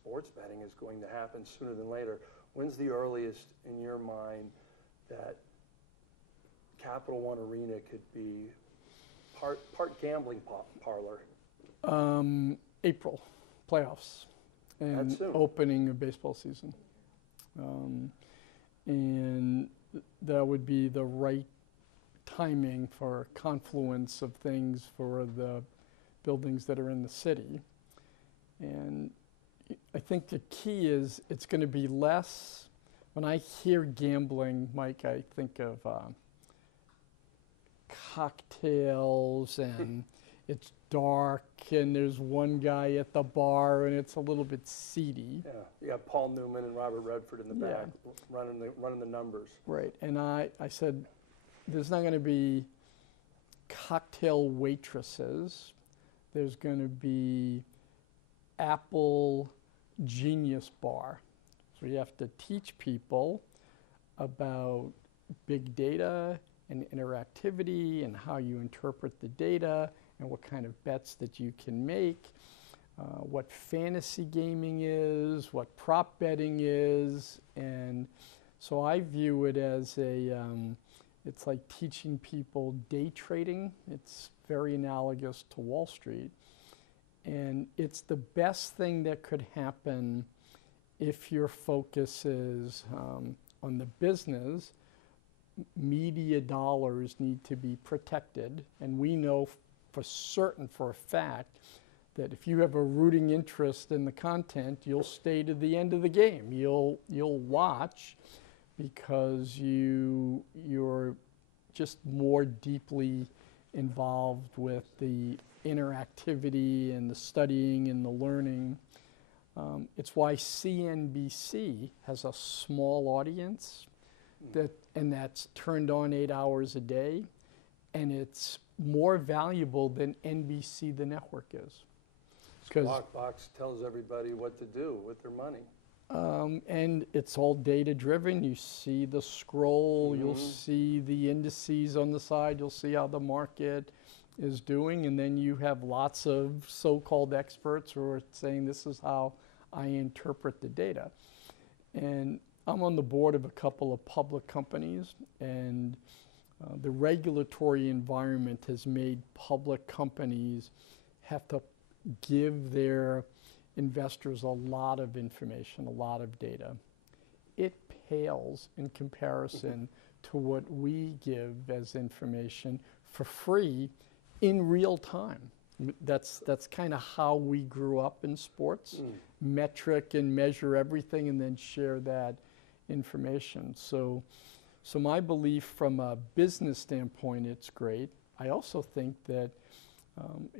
sports betting is going to happen sooner than later. When's the earliest in your mind that Capital One Arena could be part gambling parlor? April, playoffs, and opening of baseball season. And that would be the right timing for a confluence of things for the buildings that are in the city. And I think the key is it's going to be less. When I hear gambling, Mike, I think of cocktails and it's dark and there's one guy at the bar and it's a little bit seedy. Yeah, you got Paul Newman and Robert Redford in the back running the numbers. Right, and I said there's not going to be cocktail waitresses. There's going to be Apple Genius Bar. So you have to teach people about big data and interactivity and how you interpret the data and what kind of bets that you can make, what fantasy gaming is, what prop betting is. And so I view it as it's like teaching people day trading. It's very analogous to Wall Street. And it's the best thing that could happen if your focus is on the business. Media dollars need to be protected. And we know for certain, for a fact, that if you have a rooting interest in the content, you'll stay to the end of the game. You'll watch because you're just more deeply involved with the interactivity and the studying and the learning. It's why CNBC has a small audience and that's turned on 8 hours a day, and it's more valuable than NBC, the network, is. Squawk Box tells everybody what to do with their money. And it's all data driven. You see the scroll, you'll see the indices on the side, you'll see how the market is doing, and then you have lots of so-called experts who are saying this is how I interpret the data. And I'm on the board of a couple of public companies, and the regulatory environment has made public companies have to give their investors a lot of information, a lot of data. It pales in comparison to what we give as information for free in real time. That's kind of how we grew up in sports. Metric and measure everything and then share that information. So my belief from a business standpoint, it's great. I also think that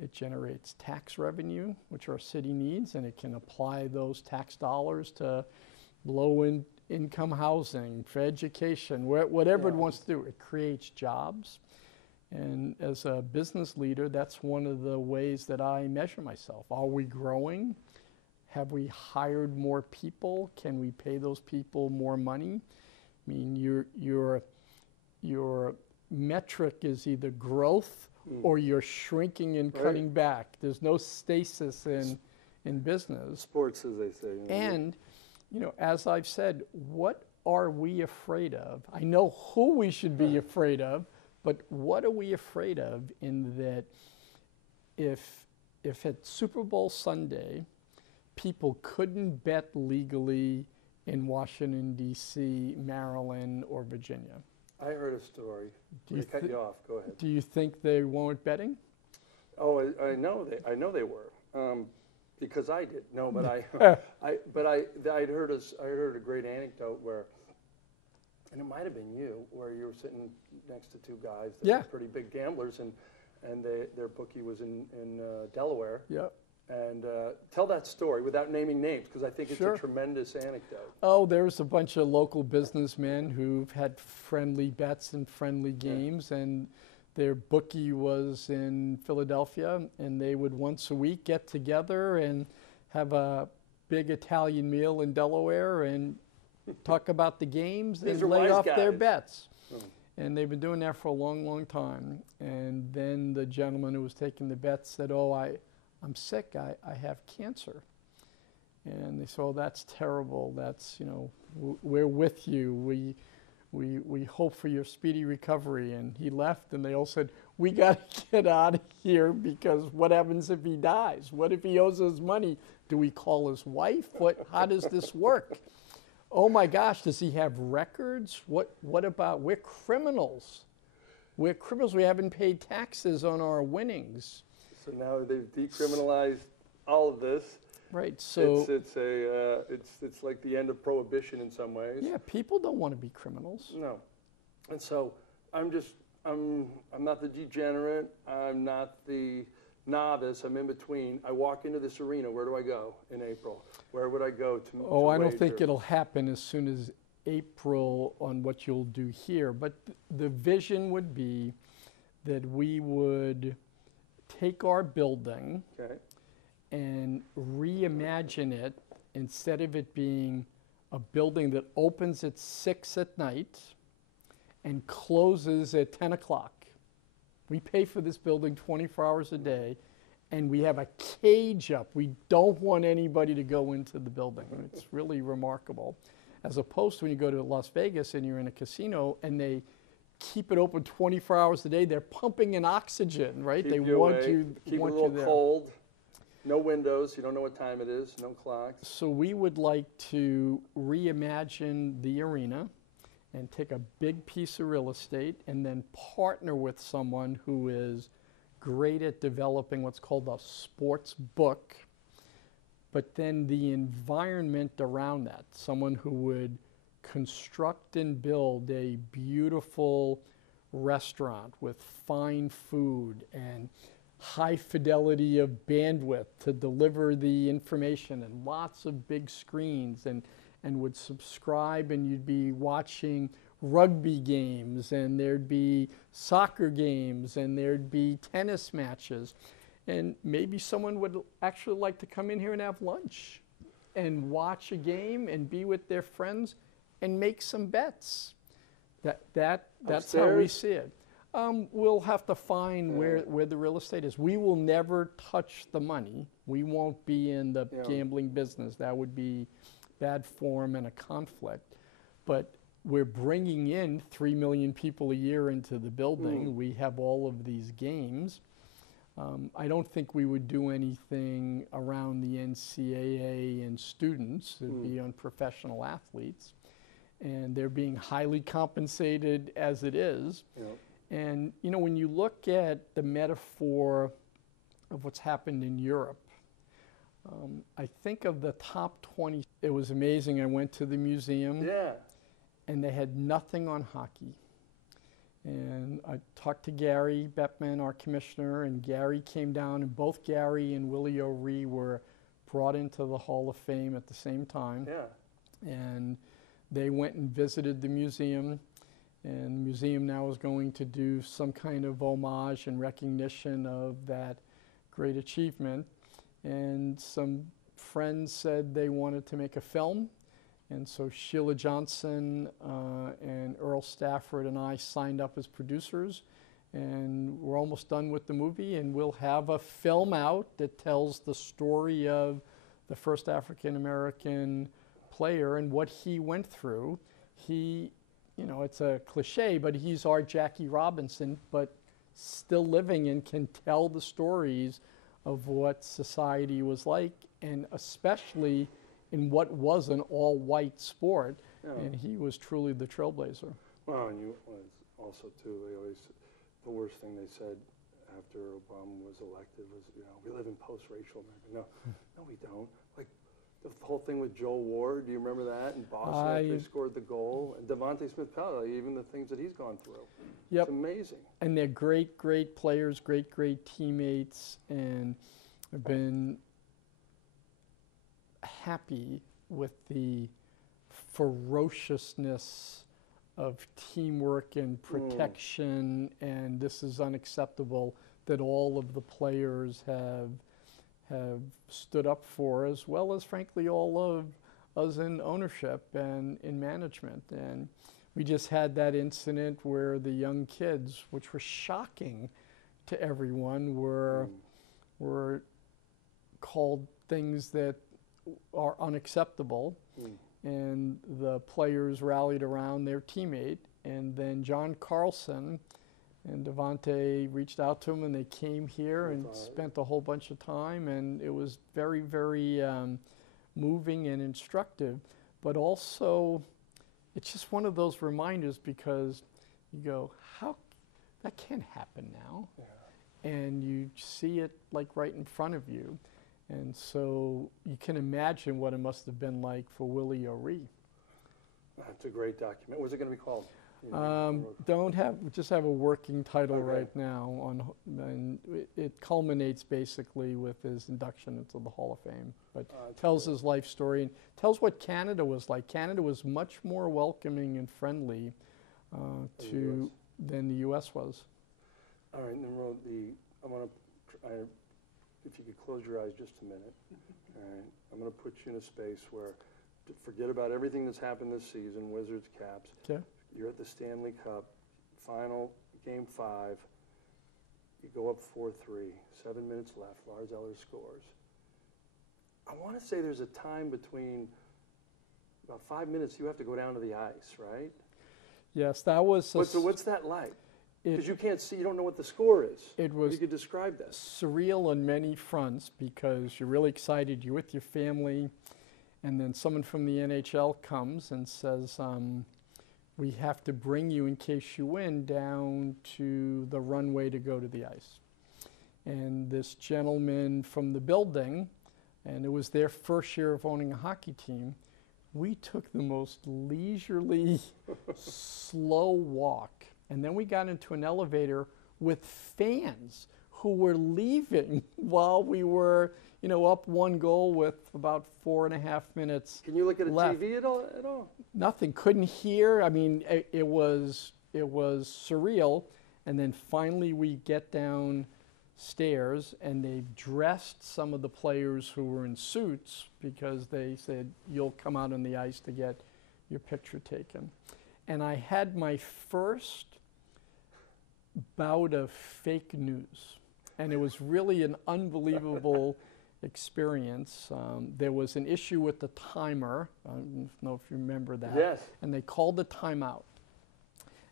it generates tax revenue, which our city needs, and it can apply those tax dollars to low-income housing, for education, whatever it wants to do. It creates jobs. And as a business leader, that's one of the ways that I measure myself. Are we growing? Have we hired more people? Can we pay those people more money? I mean, your metric is either growth or you're shrinking and cutting back. There's no stasis in business. Sports, as they say. And, you know, as I've said, what are we afraid of? I know who we should be afraid of, but what are we afraid of in that if at Super Bowl Sunday, people couldn't bet legally in Washington, D.C., Maryland, or Virginia? I heard a story. I cut you off. Go ahead. Do you think they weren't betting? Oh, I know they were, because I did. No, but I'd heard a great anecdote where, and it might have been you, where you were sitting next to two guys that were pretty big gamblers, and their bookie was in Delaware. Yeah. And tell that story without naming names, because I think it's a tremendous anecdote. Oh, there's a bunch of local businessmen who've had friendly bets and friendly games, and their bookie was in Philadelphia, and they would once a week get together and have a big Italian meal in Delaware and talk about the games and lay off their bets. And they've been doing that for a long, long time. And then the gentleman who was taking the bets said, oh, I'm sick, I have cancer. And they said, "Oh, that's terrible. That's, we're with you. We hope for your speedy recovery." And he left, and they all said, "We got to get out of here, because what happens if he dies? What if he owes us money? Do we call his wife? How does this work? Oh my gosh, does he have records? What about, we're criminals. We're criminals. We haven't paid taxes on our winnings." So now they've decriminalized all of this. Right. So it's like the end of prohibition in some ways. yeah, people don't want to be criminals. No, and so I'm not the degenerate. I'm not the novice. I'm in between. I walk into this arena. Where do I go in April? Where would I go to? Oh, I don't wager? think it'll happen as soon as April on what you'll do here. But the vision would be that we would take our building Okay. and reimagine it, instead of it being a building that opens at 6 at night and closes at 10 o'clock. We pay for this building 24 hours a day, and we have a cage up. We don't want anybody to go into the building. It's really remarkable. As opposed to when you go to Las Vegas and you're in a casino and they keep it open 24 hours a day, they're pumping in oxygen, right? Keep They you want away. you, Keep want it a you little there. cold. No windows. You don't know what time it is. No clocks. So we would like to reimagine the arena and take a big piece of real estate and then partner with someone who is great at developing what's called a sports book, but then the environment around that, someone who would construct and build a beautiful restaurant with fine food and high fidelity of bandwidth to deliver the information, and lots of big screens, and would subscribe, and you'd be watching rugby games, and there'd be soccer games, and there'd be tennis matches. And maybe someone would actually like to come in here and have lunch and watch a game and be with their friends and make some bets. That's how we Upstairs? see it. We'll have to find where the real estate is. We will never touch the money. We won't be in the gambling business. That would be bad form and a conflict. But we're bringing in 3 million people a year into the building. We have all of these games. I don't think we would do anything around the NCAA and students. It would be on professional athletes. And they're being highly compensated as it is. Yeah. And, when you look at the metaphor of what's happened in Europe, I think of the top 20. It was amazing. I went to the museum. Yeah. And they had nothing on hockey. And I talked to Gary Bettman, our commissioner, and Gary came down, and both Gary and Willie O'Ree were brought into the Hall of Fame at the same time. Yeah. And they went and visited the museum, and the museum now is going to do some kind of homage and recognition of that great achievement. And some friends said they wanted to make a film. And so Sheila Johnson and Earl Stafford and I signed up as producers, and we're almost done with the movie, and we'll have a film out that tells the story of the first African-American player and what he went through. He, it's a cliche, but he's our Jackie Robinson, but still living and can tell the stories of what society was like, and especially in what was an all-white sport, and he was truly the trailblazer. Well, and also too, the worst thing they said after Obama was elected was, we live in post-racial America. No, we don't. Like the whole thing with Joe Ward, do you remember that? In Boston, after he scored the goal, and Devontae Smith-Pelly, even the things that he's gone through. Yep. It's amazing. And they're great, great players, great, great teammates, and have been happy with the ferociousness of teamwork and protection, and this is unacceptable, that all of the players have stood up for, as well as frankly all of us in ownership and in management. And we just had that incident where the young kids, which was shocking to everyone, were called things that are unacceptable. And the players rallied around their teammate. And then John Carlson and Devontae reached out to him, and they came here and spent a whole bunch of time. And it was very, very moving and instructive. But also, it's just one of those reminders, because you go, how, that can't happen now. Yeah. And you see it like right in front of you. And so you can imagine what it must have been like for Willie O'Ree. That's a great document. What's it going to be called? Just have a working title right now, and it culminates basically with his induction into the Hall of Fame. But tells his life story and tells what Canada was like. Canada was much more welcoming and friendly than the U.S. was. All right, Nimrod, if you could close your eyes just a minute. All right, I'm going to put you in a space where, forget about everything that's happened this season, Wizards, Caps. Okay. You're at the Stanley Cup, final, Game 5. You go up 4-3, 7 minutes left. Lars Eller scores. I want to say there's a time between about 5 minutes you have to go down to the ice, right? Yes, that was. So what's that like? Because you can't see, you don't know what the score is. It was. You could describe that. Surreal on many fronts, because you're really excited. You're with your family, and then someone from the NHL comes and says, we have to bring you, in case you win, down to the runway to go to the ice. And this gentleman from the building, and it was their first year of owning a hockey team, we took the most leisurely, slow walk. And then we got into an elevator with fans who were leaving while we were, up 1 goal with about 4.5 minutes. Can you look at a left. TV at all? Nothing. Couldn't hear. I mean, it was surreal. And then finally we get downstairs, and they've dressed some of the players who were in suits, because they said, you'll come out on the ice to get your picture taken. And I had my first bout of fake news. And it was really an unbelievable experience. There was an issue with the timer. I don't know if you remember that. Yes. And they called the timeout.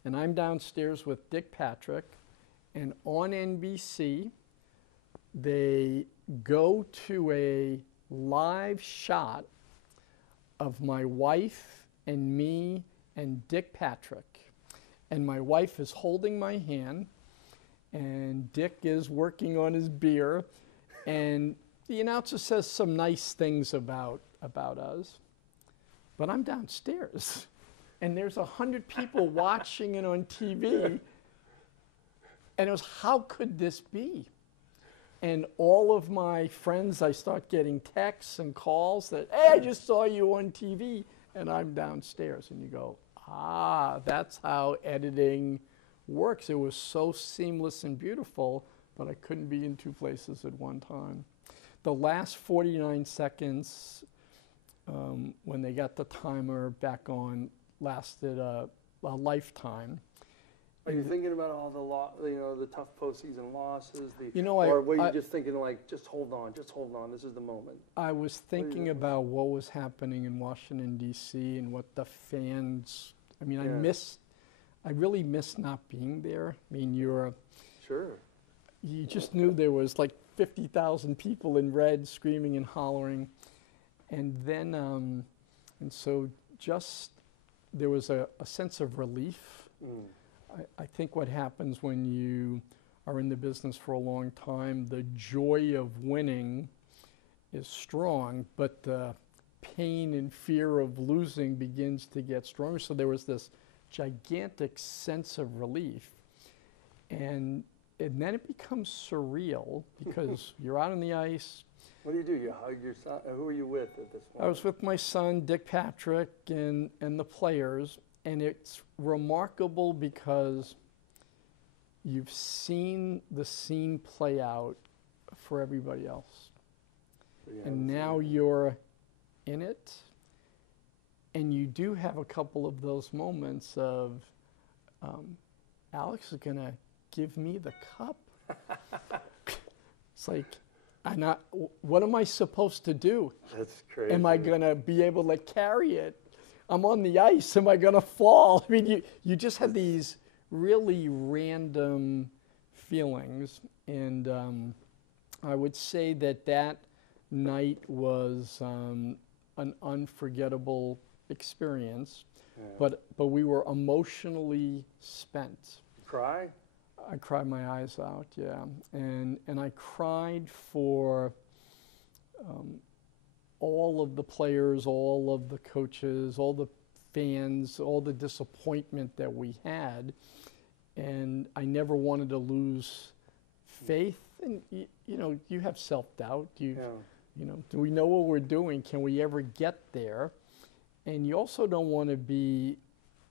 And I'm downstairs with Dick Patrick. And on NBC, they go to a live shot of my wife and me and Dick Patrick. And my wife is holding my hand, and Dick is working on his beer, and the announcer says some nice things about us. But I'm downstairs, and there's 100 people watching it on TV, and it was, how could this be? And all of my friends, I start getting texts and calls that, hey, I just saw you on TV, and I'm downstairs. And you go, that's how editing works. It was so seamless and beautiful, but I couldn't be in two places at one time. The last 49 seconds, when they got the timer back on, lasted a lifetime. Are you thinking about all the tough postseason losses? Or were you just thinking like, just hold on, this is the moment? I was thinking about what was happening in Washington, D.C. and what the fans, I really miss not being there. I mean, you just knew there was like 50,000 people in red screaming and hollering. And then, and so just, there was a sense of relief. I think what happens when you are in the business for a long time, the joy of winning is strong, but the pain and fear of losing begins to get stronger. So there was this gigantic sense of relief. And then it becomes surreal, because you're out on the ice. What do? You hug your son? Who are you with at this point? I was with my son, Dick Patrick, and the players. And it's remarkable because you've seen the scene play out for everybody else. And now you're in it. And you do have a couple of those moments of, Alex is going to give me the cup. It's like, what am I supposed to do? That's crazy. Am I going to be able to carry it? I'm on the ice. Am I going to fall? I mean, you just had these really random feelings. And I would say that night was an unforgettable experience. Yeah. But we were emotionally spent. Cry? I cried my eyes out, yeah. And I cried for all of the players, all of the coaches, all the fans, all the disappointment that we had. And I never wanted to lose faith. And, you have self-doubt. Do we know what we're doing? Can we ever get there? And you also don't want to be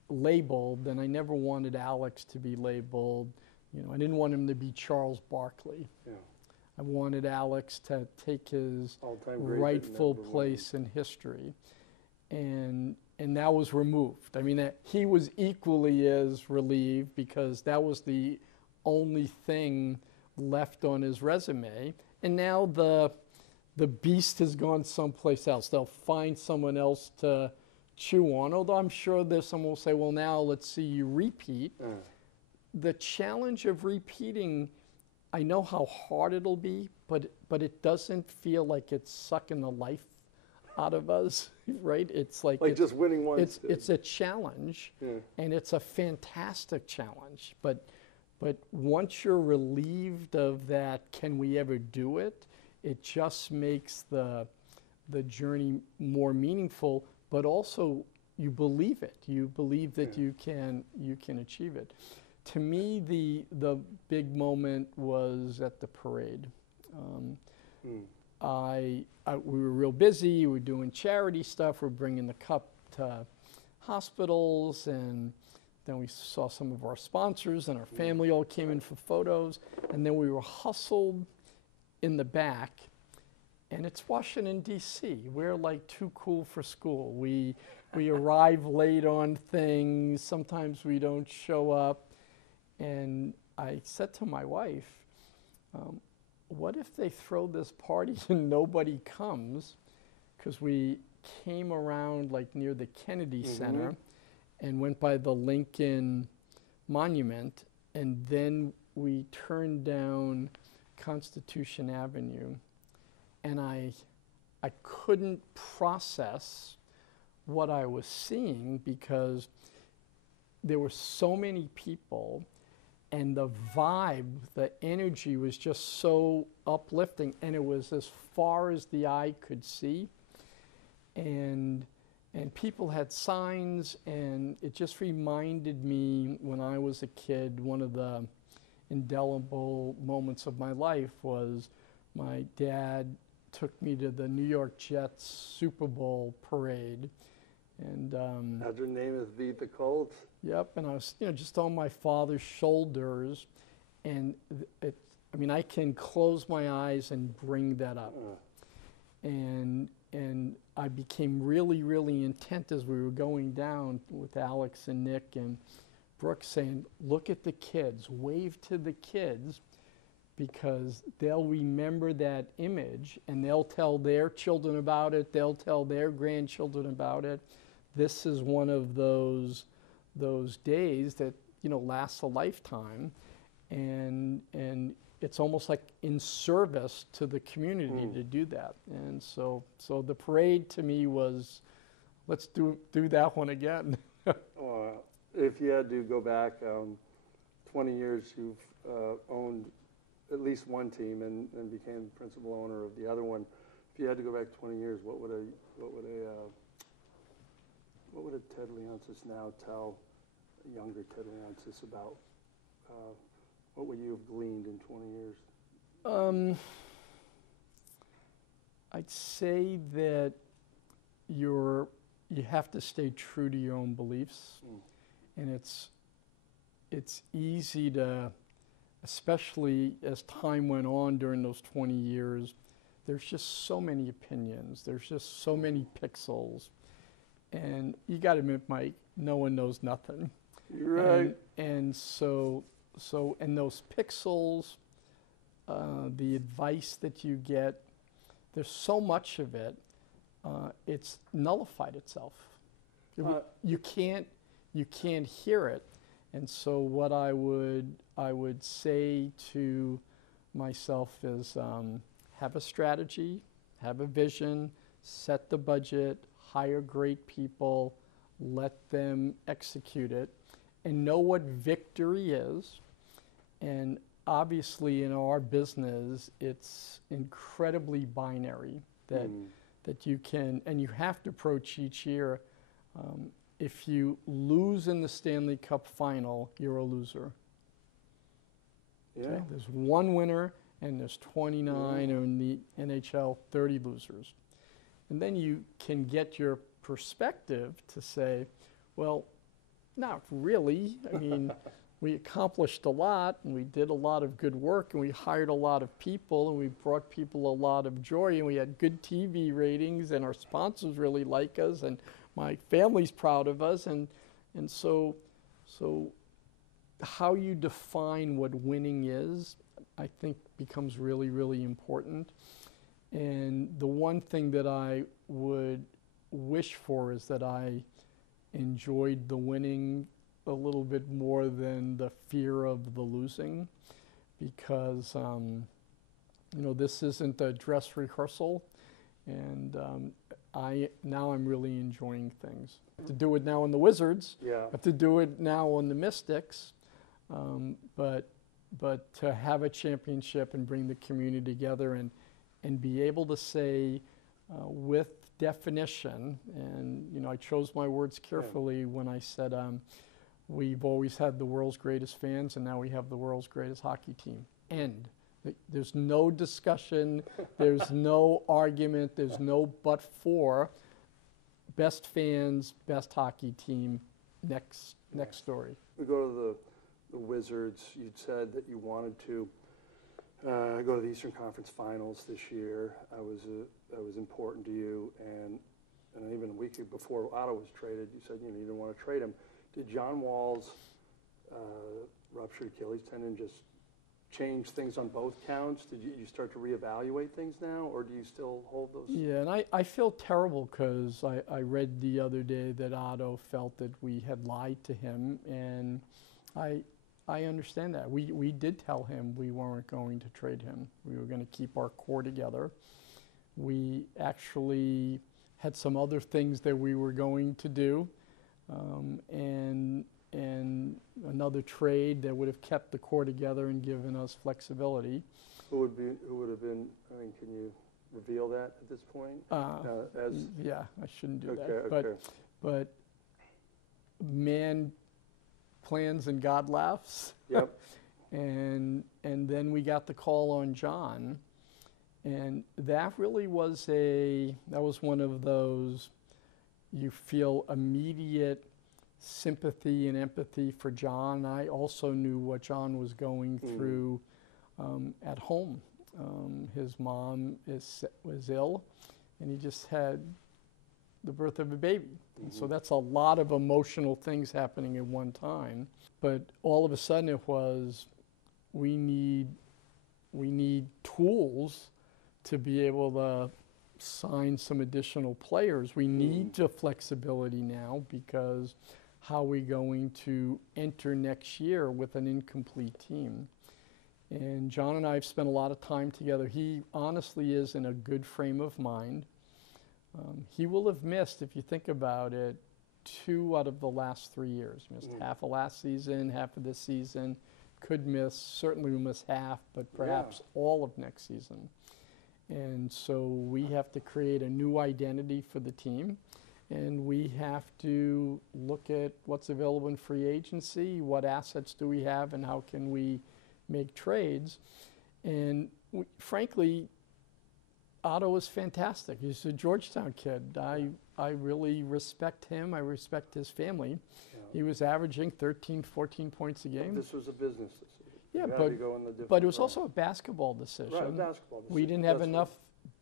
labeled, and I never wanted Alex to be labeled. I didn't want him to be Charles Barkley. Yeah. I wanted Alex to take his rightful place in history. And that was removed. I mean, he was equally as relieved because that was the only thing left on his resume. And now the beast has gone someplace else. They'll find someone else to chew on, although I'm sure there's someone will say, well, now let's see you repeat. The challenge of repeating, I know how hard it'll be, but it doesn't feel like it's sucking the life out of us, right? It's like just winning once. It's a challenge, and it's a fantastic challenge. But once you're relieved of that, can we ever do it? It just makes the journey more meaningful, but also you believe it. You believe that you can achieve it. To me, the big moment was at the parade. We were real busy. We were doing charity stuff. We're bringing the cup to hospitals, and then we saw some of our sponsors, and our family all came in for photos. And then we were hustled in the back, and it's Washington, D.C. We're like too cool for school. We arrive late on things. Sometimes we don't show up. And I said to my wife, what if they throw this party and nobody comes? Because we came around like near the Kennedy Center and went by the Lincoln Monument, and then we turned down Constitution Avenue. And I couldn't process what I was seeing because there were so many people, and the vibe, the energy was just so uplifting, and it was as far as the eye could see. And people had signs, and it just reminded me when I was a kid, one of the indelible moments of my life was my dad took me to the New York Jets Super Bowl parade. And how'd your name is Beat the Colts? Yep, and I was just on my father's shoulders, and I can close my eyes and bring that up. And I became really, really intent as we were going down with Alex and Nick and Brooke saying, look at the kids, wave to the kids, because they'll remember that image and they'll tell their children about it, they'll tell their grandchildren about it. This is one of those days that lasts a lifetime, and it's almost like in service to the community to do that. And so the parade to me was, let's do that one again. If you had to go back 20 years, you've owned at least one team and became principal owner of the other one. If you had to go back 20 years, what would a Ted Leonsis now tell a younger Ted Leonsis about? What would you have gleaned in 20 years? I'd say that you have to stay true to your own beliefs, and it's easy to, especially as time went on during those 20 years, there's just so many opinions, there's just so many pixels, and you got to admit, Mike, no one knows nothing. You're right. And so those pixels the advice that you get, there's so much of it, it's nullified itself. You can't hear it. And so what I would say to myself is have a strategy, have a vision, set the budget, hire great people, let them execute it, and know what victory is. And obviously in our business, it's incredibly binary that you can, and you have to approach each year. If you lose in the Stanley Cup final, you're a loser. Yeah. Okay? There's one winner, and there's 29, or in the NHL, 30 losers. And then you can get your perspective to say, well, not really. I mean, we accomplished a lot, and we did a lot of good work, and we hired a lot of people, and we brought people a lot of joy, and we had good TV ratings, and our sponsors really like us, and my family's proud of us. And so how you define what winning is, I think, becomes really, really important. And the one thing that I would wish for is that I enjoyed the winning a little bit more than the fear of the losing, because this isn't a dress rehearsal, and I'm really enjoying things. To do it now on the Wizards, to do it now on the Mystics, but to have a championship and bring the community together and be able to say with definition, and I chose my words carefully when I said we've always had the world's greatest fans, and now we have the world's greatest hockey team. End. There's no discussion, there's no argument, there's no but for. Best fans, best hockey team, next story. We go to the Wizards. You'd said that you wanted to go to the Eastern Conference Finals this year. That was important to you, and even a week before Otto was traded, you said you didn't want to trade him. Did John Wall's ruptured Achilles tendon just change things on both counts? Did you start to reevaluate things now, or do you still hold those? Yeah, and I feel terrible because I read the other day that Otto felt that we had lied to him, and I understand that. We did tell him we weren't going to trade him. We were going to keep our core together. We actually had some other things that we were going to do, and another trade that would have kept the core together and given us flexibility. Who would have been? I mean, can you reveal that at this point? Yeah, I shouldn't do that. Okay. But man plans and God laughs. Yep. and then we got the call on John, and that really was one of those, you feel immediate sympathy and empathy for John. I also knew what John was going through at home. His mom was ill, and he just had the birth of a baby. And so that's a lot of emotional things happening at one time. But all of a sudden it was, we need tools to be able to sign some additional players. We need the flexibility now, because how are we going to enter next year with an incomplete team? And John and I have spent a lot of time together. He honestly is in a good frame of mind. He will have missed, if you think about it, 2 out of the last 3 years. Missed half of last season, half of this season. Certainly will miss half, but perhaps all of next season. And so we have to create a new identity for the team. And we have to look at what's available in free agency, what assets do we have, and how can we make trades. And frankly, Otto is fantastic. He's a Georgetown kid. I really respect him. I respect his family. Yeah. He was averaging 13, 14 points a game. But this was a business decision. Yeah, but it was also a basketball decision. Right, a basketball decision. We didn't have enough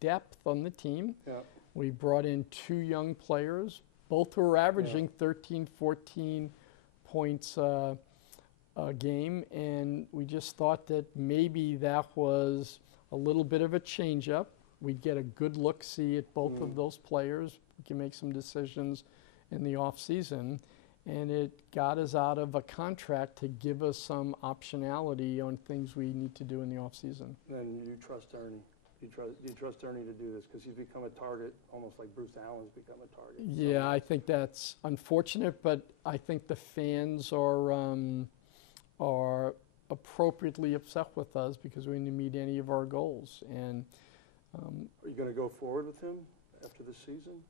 depth on the team. Yeah. We brought in 2 young players, both who were averaging 13, 14 points game, and we just thought that maybe that was a little bit of a change-up. We'd get a good look-see at both of those players. We can make some decisions in the off-season, and it got us out of a contract to give us some optionality on things we need to do in the off-season. And you trust Ernie. You trust Ernie to do this because he's become a target, almost like Bruce Allen's become a target. Yeah, I think that's unfortunate, but I think the fans are appropriately upset with us because we didn't meet any of our goals. And are you going to go forward with him after the season?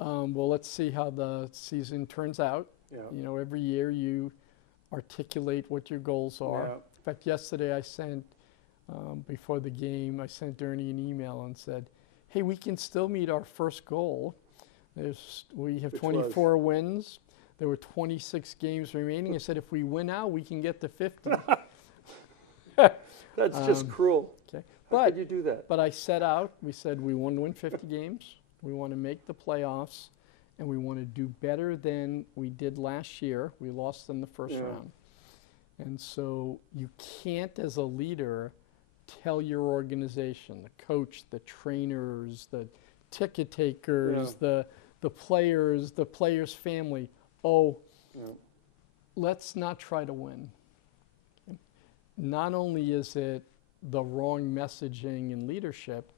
well, let's see how the season turns out. Yeah. You know, every year you articulate what your goals are. Yeah. In fact, yesterday I sent, before the game, I sent Ernie an email and said, hey, we can still meet our first goal. We have Which 24 wins. There were 26 games remaining. I said, if we win out, we can get to 50. That's just cruel. Okay. How could you do that? But I set out, we said we want to win 50 games, we want to make the playoffs, and we want to do better than we did last year. We lost in the first round. And so you can't, as a leader, tell your organization, the coach, the trainers, the ticket takers, the players' family, let's not try to win. Okay. Not only is it the wrong messaging and leadership,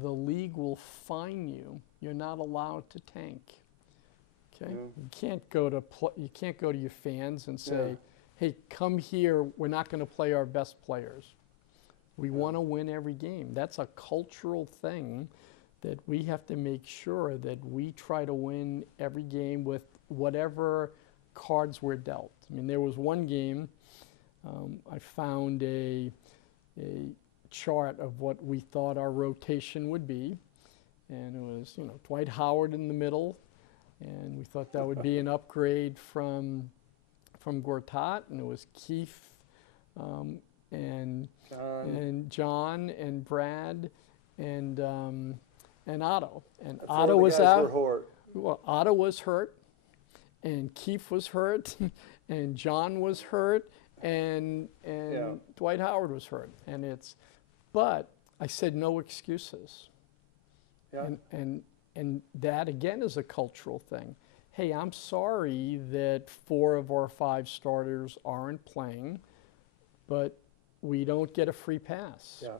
the league will fine you. You're not allowed to tank. Okay, you can't go to your fans and say, "Hey, come here. We're not going to play our best players. We want to win every game." That's a cultural thing that we have to make sure that we try to win every game with whatever cards we're dealt. I mean, there was one game I found a chart of what we thought our rotation would be, and it was, you know, Dwight Howard in the middle, and we thought that would be an upgrade from Gortat, and it was Keith and John and Brad and Otto. And Otto was out. Well, Otto was hurt, and Keith was hurt, and John was hurt, and Dwight Howard was hurt. But I said no excuses. Yeah. And that again is a cultural thing. Hey, I'm sorry that 4 of our 5 starters aren't playing, but we don't get a free pass. Yeah.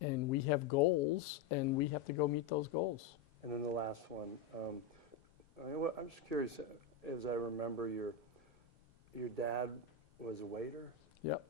And we have goals, and we have to go meet those goals. And then the last one, I'm just curious, as I remember, your dad was a waiter. Yep.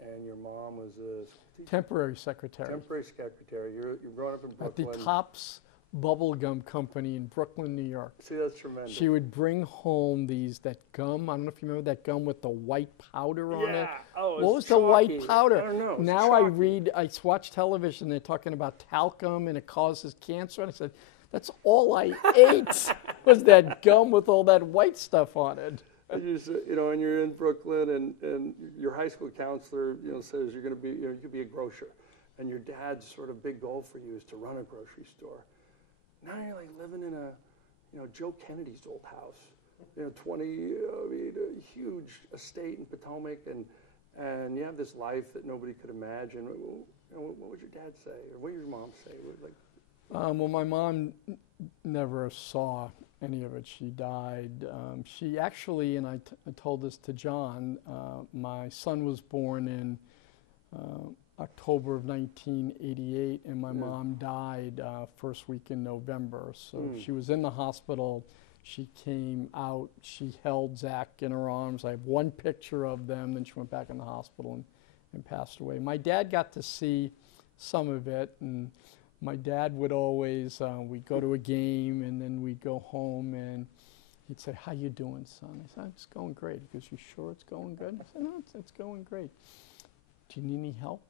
And your mom was a temporary secretary. Temporary secretary. You're growing up in Brooklyn. At the Tops Bubblegum Company in Brooklyn, New York. See, that's tremendous. She would bring home that gum. I don't know if you remember that gum with the white powder on it. Yeah. Oh, what was the white powder? I don't know. Now I watch television, they're talking about talcum and it causes cancer. And I said, that's all I ate was that gum with all that white stuff on it. And you're in Brooklyn, and your high school counselor, says you're going to be, you could be a grocer, and your dad's sort of big goal for you is to run a grocery store. Now you're like living in a, Joe Kennedy's old house, a huge estate in Potomac, and you have this life that nobody could imagine. What would your dad say, or what would your mom say? Well, my mom never saw any of it. She died. She actually, and I told this to John, my son was born in October of 1988, and my mom died first week in November. So she was in the hospital. She came out. She held Zach in her arms. I have one picture of them. Then she went back in the hospital and passed away. My dad got to see some of it, and my dad would always, we'd go to a game and then we'd go home and he'd say, how you doing, son? I said, it's going great. He goes, you sure it's going good? I said, no, it's going great. Do you need any help?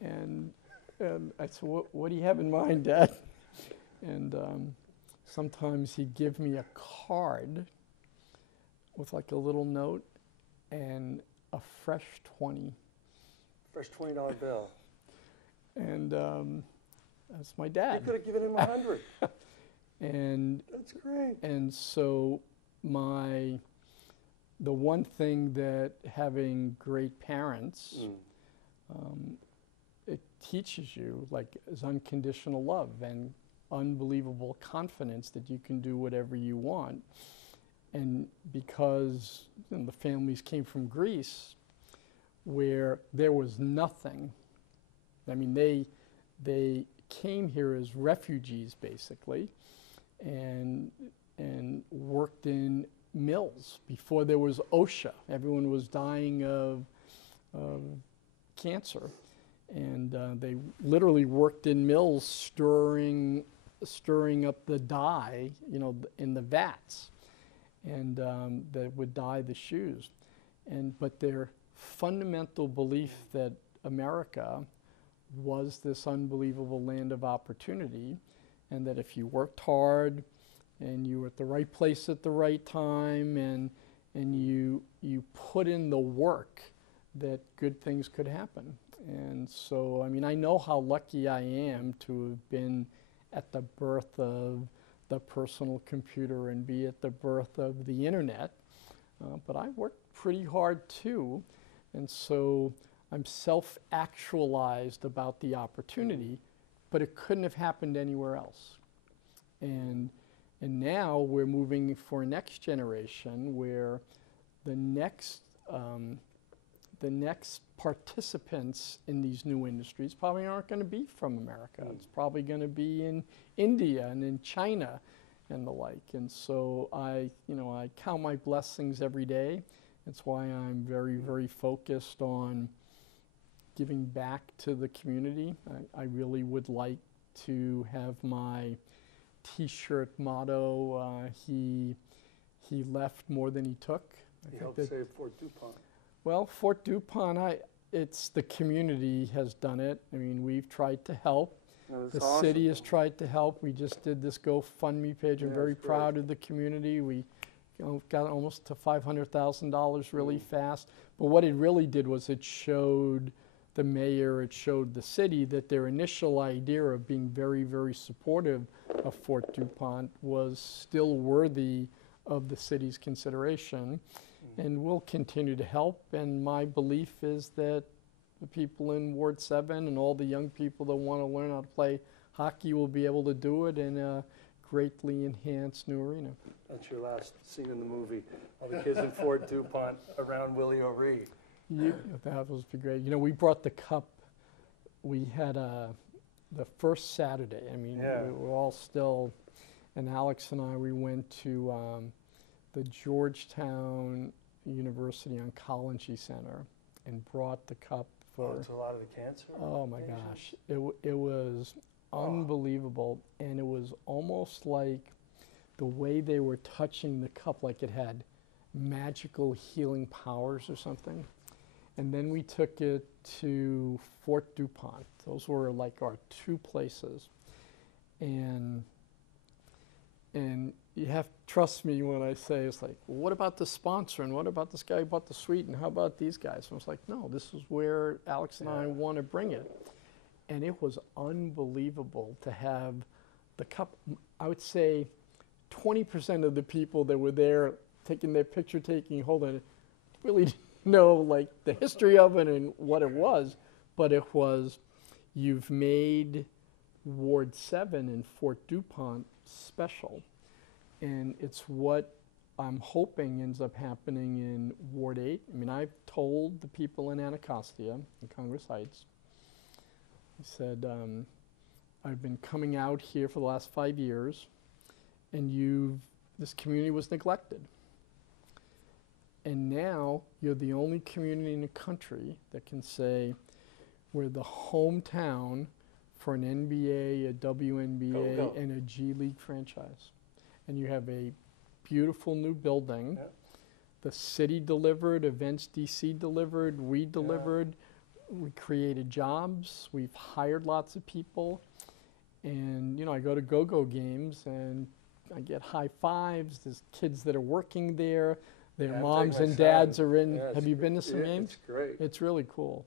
And I said, what do you have in mind, Dad? And sometimes he'd give me a card with like a little note and a fresh 20. Fresh $20 bill. And that's my dad. You could have given him 100. And that's great. And so my the one thing that having great parents, it teaches you, like, is unconditional love and unbelievable confidence that you can do whatever you want. And because the families came from Greece, where there was nothing. I mean, they came here as refugees, basically, and worked in mills before there was OSHA. Everyone was dying of cancer, and they literally worked in mills, stirring up the dye, in the vats, and that would dye the shoes. But their fundamental belief that America was this unbelievable land of opportunity, and that if you worked hard and you were at the right place at the right time, and you put in the work, that good things could happen. And so, I mean, I know how lucky I am to have been at the birth of the personal computer and be at the birth of the internet, but I worked pretty hard too, and so I'm self-actualized about the opportunity, but it couldn't have happened anywhere else. And now we're moving for a next generation where the next participants in these new industries probably aren't going to be from America. It's probably going to be in India and in China and the like. And so I count my blessings every day. That's why I'm very, very focused on giving back to the community. I really would like to have my T-shirt motto, he left more than he took. He helped save Fort DuPont. Well, Fort DuPont, it's the community has done it. I mean, we've tried to help. The city has tried to help. We just did this GoFundMe page. I'm very proud of the community. We got almost to $500,000 really fast. But what it really did was it showed the mayor, it showed the city that their initial idea of being very, very supportive of Fort DuPont was still worthy of the city's consideration. And we'll continue to help. And my belief is that the people in Ward 7 and all the young people that want to learn how to play hockey will be able to do it in a greatly enhanced new arena. That's your last scene in the movie. All the kids in Fort DuPont around Willie O'Ree. That was great. We brought the cup. We had the first Saturday. I mean, we were all still, and Alex and I, we went to the Georgetown University Oncology Center and brought the cup for. It's a lot of the cancer. Oh my gosh, it was unbelievable, and it was almost like the way they were touching the cup, like it had magical healing powers or something. And then we took it to Fort DuPont. Those were like our two places, and you have to trust me when I say it's like, well, what about the sponsor, and what about this guy who bought the suite, and how about these guys? And I was like, no, this is where Alex and I want to bring it. And it was unbelievable to have the cup. I would say 20% of the people that were there taking their picture taking, holding it, really didn't know like the history of it and what it was, but it was, you've made Ward 7 in Fort DuPont special. And it's what I'm hoping ends up happening in Ward 8. I mean, I've told the people in Anacostia, in Congress Heights, I said, I've been coming out here for the last 5 years, and this community was neglected. And now you're the only community in the country that can say we're the hometown for an NBA, a WNBA, and a G League franchise. And you have a beautiful new building. Yep. The city delivered, Events DC delivered, we delivered. We created jobs. We've hired lots of people. And, I go to go-go games and I get high fives. There's kids that are working there. Their moms and dads are in. Yeah, have you been to some games? It's great. It's really cool.